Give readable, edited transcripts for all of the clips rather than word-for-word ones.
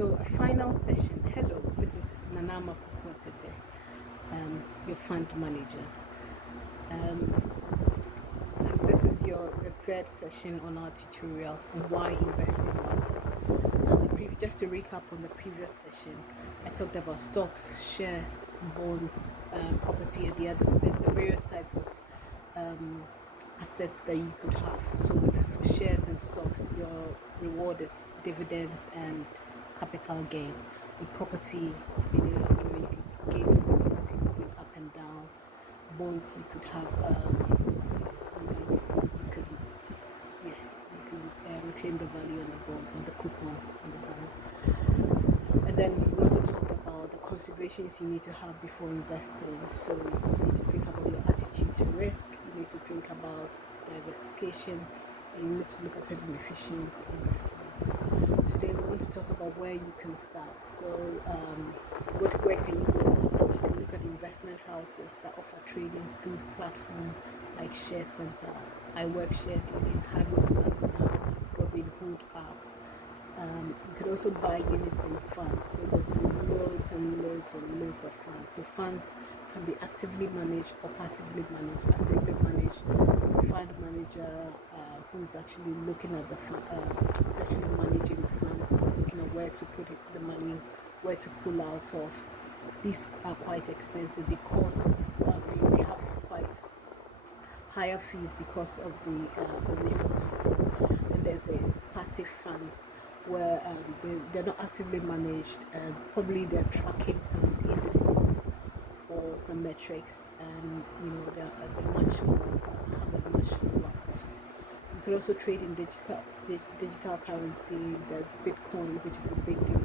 So a final session. Hello, this is Nanama Pokwatete, your fund manager. This is the third session on our tutorials on why investing matters. Just to recap on the previous session, I talked about stocks, shares, bonds, property, and the various types of assets that you could have. So with shares and stocks, your reward is dividends and capital gain. With property, you could gain from the property moving up and down. Bonds, you could have you could retain the value on the bonds, on the coupon on the bonds. And then we also talked about the considerations you need to have before investing. So you need to think about your attitude to risk, you need to think about diversification, and you need to look at certain efficient investments. Today we want to talk about where you can start. So where can you go to start? You can look at investment houses that offer trading through platforms like Share Center, iWeb Share Dealing, HydroSmart now, Robinhood app. You could also buy units in funds. So there's loads and loads and loads of funds. So funds can be actively managed or passively managed. Actively managed is a fund manager who's actually looking at the who's actually managing the funds, looking at where to put the money, where to pull out of. These are quite expensive because of they have quite higher fees because of the resource focus. And there's the passive funds where they're not actively managed, and probably they're tracking some indices or some metrics, and they're much more have a much lower cost. You could also trade in digital currency. There's Bitcoin, which is a big deal.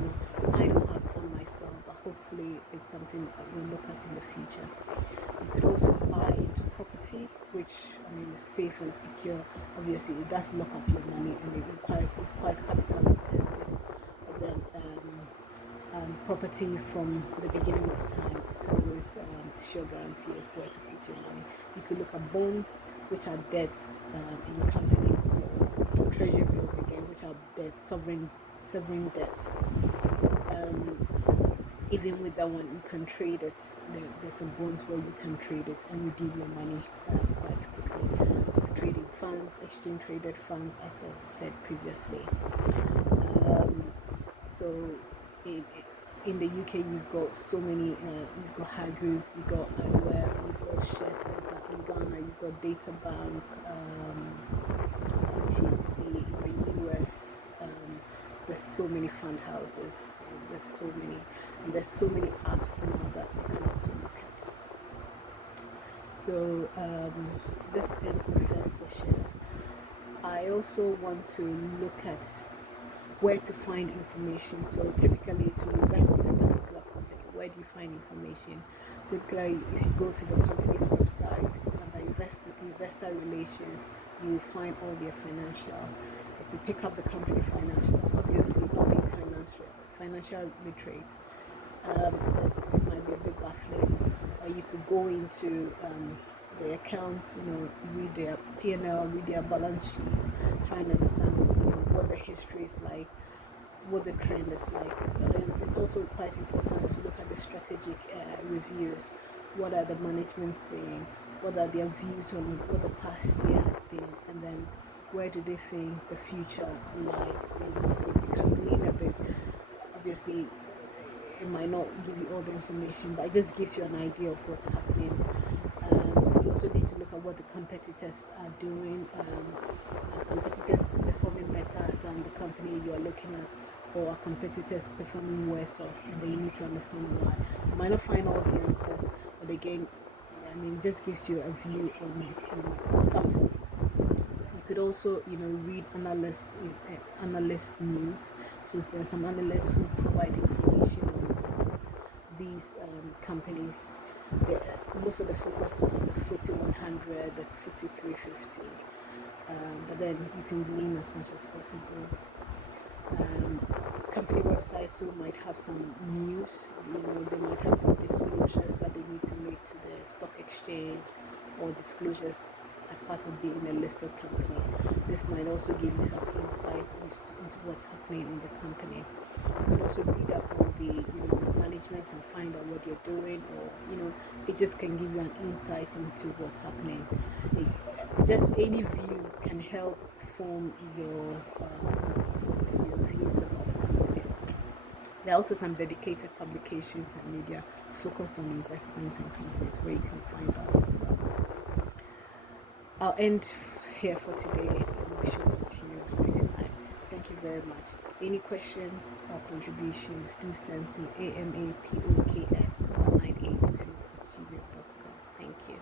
I don't have some myself, but hopefully it's something that we'll look at in the future. You could also buy into property, which is safe and secure. Obviously, it does lock up your money, and it's quite capital intensive. But then property from the beginning of time, it's always a sure guarantee of where to put your money. You could look at bonds, which are debts in companies, or treasury bills again, which are debts, sovereign debts. Even with that one, you can trade it. There's some bonds where you can trade it and redeem your money quite quickly. You could trade in funds, exchange traded funds, as I said previously. So in the UK, you've got so many. You've got Hargreaves, you've got iWeb, you've got Share Center. In Ghana, you've got DataBank, NTC. In the US, there's so many fund houses. There's so many, and there's so many apps now that you can also look at. So this ends the first session. I also want to look at where to find information. So typically, to invest in a particular company, where do you find information? Typically, if you go to the company's website under investor relations, you find all their financials. If you pick up the company financials, obviously not being financial literate, it might be a bit baffling. You could go into the accounts, read their P&L, read their balance sheet, try and understand what the history is like, what the trend is like. But then it's also quite important to look at the strategic reviews. What are the management saying? What are their views on what the past year has been? And then where do they think the future lies? You can glean a bit. Obviously, it might not give you all the information, but it just gives you an idea of what's happening. You also need to look at what the competitors are doing. Are competitors performing better than the company you are looking at, or are competitors performing worse off? And then you need to understand why. You might not find all the answers, but again, it just gives you a view on something. You could also, read analyst news. So there are some analysts who provide information on these companies. Most of the focus is on the FTSE 100, the FTSE 350, but then you can glean as much as possible. Company websites who might have some news, they might have some disclosures that they need to make to the stock exchange, or disclosures as part of being a listed company. This might also give you some insight into what's happening in the company. You can also read up on the management and find out what they're doing, or it just can give you an insight into what's happening. Just any view can help form your views about the company. There are also some dedicated publications and media focused on investments and companies where you can find out. I'll end here for today, and we shall continue next time. Thank you very much. Any questions or contributions, do send to amapokS1982@gmail.com. Thank you.